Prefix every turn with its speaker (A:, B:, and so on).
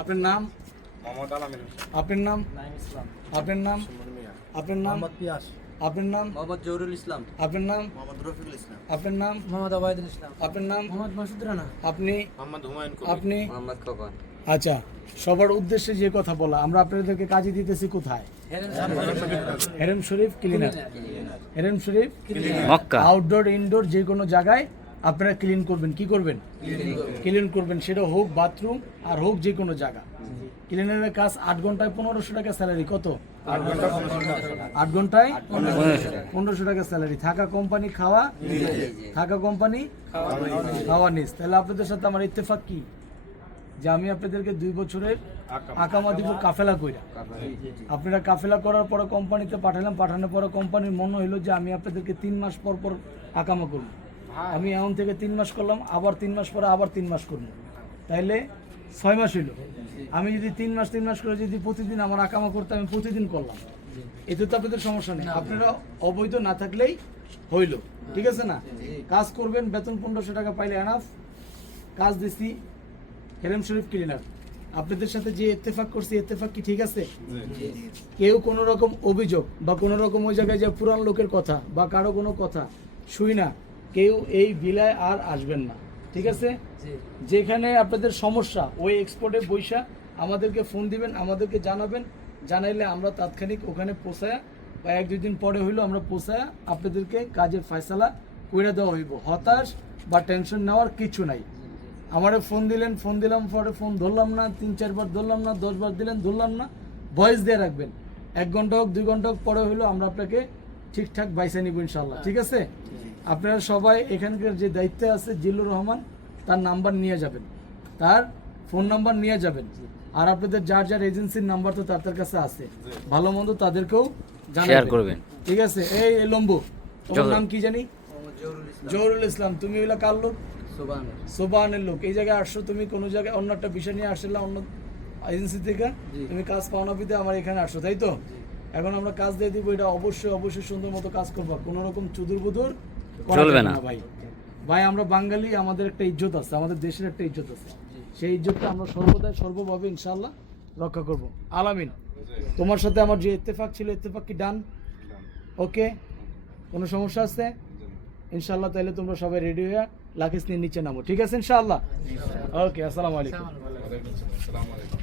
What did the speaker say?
A: আপনার নাম? আপনার নাম? আপনার নাম? আপনার নাম? আপনার নাম?
B: মোহাম্মদ জহুরুল ইসলাম।
A: আপনার নাম?
B: মোহাম্মদ রফিকুল ইসলাম।
A: আপনার নাম?
B: মোহাম্মদ আবাইদুল ইসলাম।
A: আপনার নাম?
B: মোহাম্মদ মাসুদ রানা।
A: আপনি?
C: মোহাম্মদ হুমায়ুন
A: আপনি?
B: মোহাম্মদ খোকন।
A: আচ্ছা সবার উদ্দেশ্যে যে কথা বলা আমরা আপনাদেরকে কাজে দিতেছি কোথায়? হেরেম শরীফ ক্লিনার। হেরেম শরীফ
D: মক্কা
A: আউটডোর ইনডোর যে কোনো জায়গায় আপনারা ক্লিন করবেন কি করবেন? ক্লিন করবেন। সেটা হোক বাথরুম আর হোক যে কোনো জায়গা ক্লিনারের কাজ আট ঘন্টায় পনেরোশো টাকা স্যালারি কত? আট ঘন্টায় পনেরোশো টাকা। স্যালারি থাকা কোম্পানি খাওয়া থাকা কোম্পানি খাওয়া নিস তাহলে আপনাদের সাথে আমার ইত্তেফাক কি? যে আমি আপনাদেরকে দুই বছরের আকামা দিব কাফেলা কইরা। আপনারা কাফেলা করার পরে কোম্পানিতে পাঠালাম পাঠানোর পরে কোম্পানির মনে হইল যে আমি আপনাদেরকে তিন মাস পর পর আকামা করব। আমি এখন থেকে তিন মাস করলাম আবার তিন মাস পরে আবার তিন মাস করব। তাইলে ছয় মাস হইল। আমি যদি তিন মাস তিন মাস করে যদি প্রতিদিন আমার আকামা করতে আমি প্রতিদিন করলাম। এতে তো আপনাদের সমস্যা নেই। আপনারা অবৈধ না থাকলেই হইল। ঠিক আছে না? কাজ করবেন বেতন পনেরোশো টাকা পাইলে এনাফ কাজ দিছি হেরেম শরীফ ক্লিনার আপনাদের সাথে যে ইত্তেফাক করছি ইত্তেফাক কি ঠিক আছে? কেউ কোনো রকম অভিযোগ বা কোনো রকম ওই জায়গায় যে পুরান লোকের কথা বা কারও কোনো কথা শুই না। কেউ এই বিলায় আর আসবেন না ঠিক আছে? যেখানে আপনাদের সমস্যা ওই এক্সপোর্টে বৈশা আমাদেরকে ফোন দিবেন আমাদেরকে জানাবেন জানাইলে আমরা তাৎক্ষণিক ওখানে পৌঁছায়া বা এক দুই দিন পরে হইল আমরা পৌঁছায়া আপনাদেরকে কাজের ফয়সালা করে দেওয়া হইব। হতাশ বা টেনশন নেওয়ার কিছু নাই। আমারে ফোন দিলেন ফোন দিলাম পরে ফোন ধরলাম না তিন চারবার ধরলাম না দশবার দিলেন ধরলাম না ভয়েস দিয়ে রাখবেন। এক ঘণ্টা হোক দুই ঘণ্টা হোক পরে হইল আমরা আপনাকে ঠিকঠাক বাইসে নিব ইনশাল্লাহ ঠিক আছে? আপনারা সবাই এখানকার যে দায়িত্বে আছে জিল্লুর রহমান তার নাম্বার নিয়ে যাবেন। তার ফোন নাম্বার নিয়ে যাবেন। আর আপনাদের যার যার এজেন্সির নাম্বার তো তাদের কাছে আছে। ভালো মন্দ তাদেরকেও
D: শেয়ার করবেন।
A: ঠিক আছে? এই লম্বু তোমার নাম কি জানি?
B: জহুরুল ইসলাম।
A: তুমি ওগুলা কার লোক?
B: সুবান
A: সোবানের লোক। এই জায়গায় আসছো তুমি কোনো জায়গায় অন্য একটা বিষয় নিয়ে আসলে অন্য এজেন্সি থেকে তুমি কাজ পাও না বিদে আমার এখানে আসছো তাই তো? এখন আমরা কাজ দিয়ে দিব এটা অবশ্যই অবশ্যই সুন্দর মতো কাজ করব। কোনো রকম চুদুর বুদুর
D: চলবে না।
A: ভাই। ভাই আমরা বাঙালি আমাদের একটা ইজ্জত আছে আমাদের দেশের একটা ইজ্জত আছে। সেই ইজ্জতটা আমরা সর্বদাই সর্বভাবে ইনশাল্লাহ রক্ষা করব। আলামিন তোমার সাথে আমার যে ইত্তেফাক ছিল ইত্তেফাক কি ডান? ওকে কোনো সমস্যা আছে? ইনশাল্লাহ তাহলে তোমরা সবাই রেডি হয়ে লাখিস নিয়ে নিচে নামো ঠিক আছে ইনশাল্লাহ ওকে আসসালামু আলাইকুম।
C: আসসালামু আলাইকুম।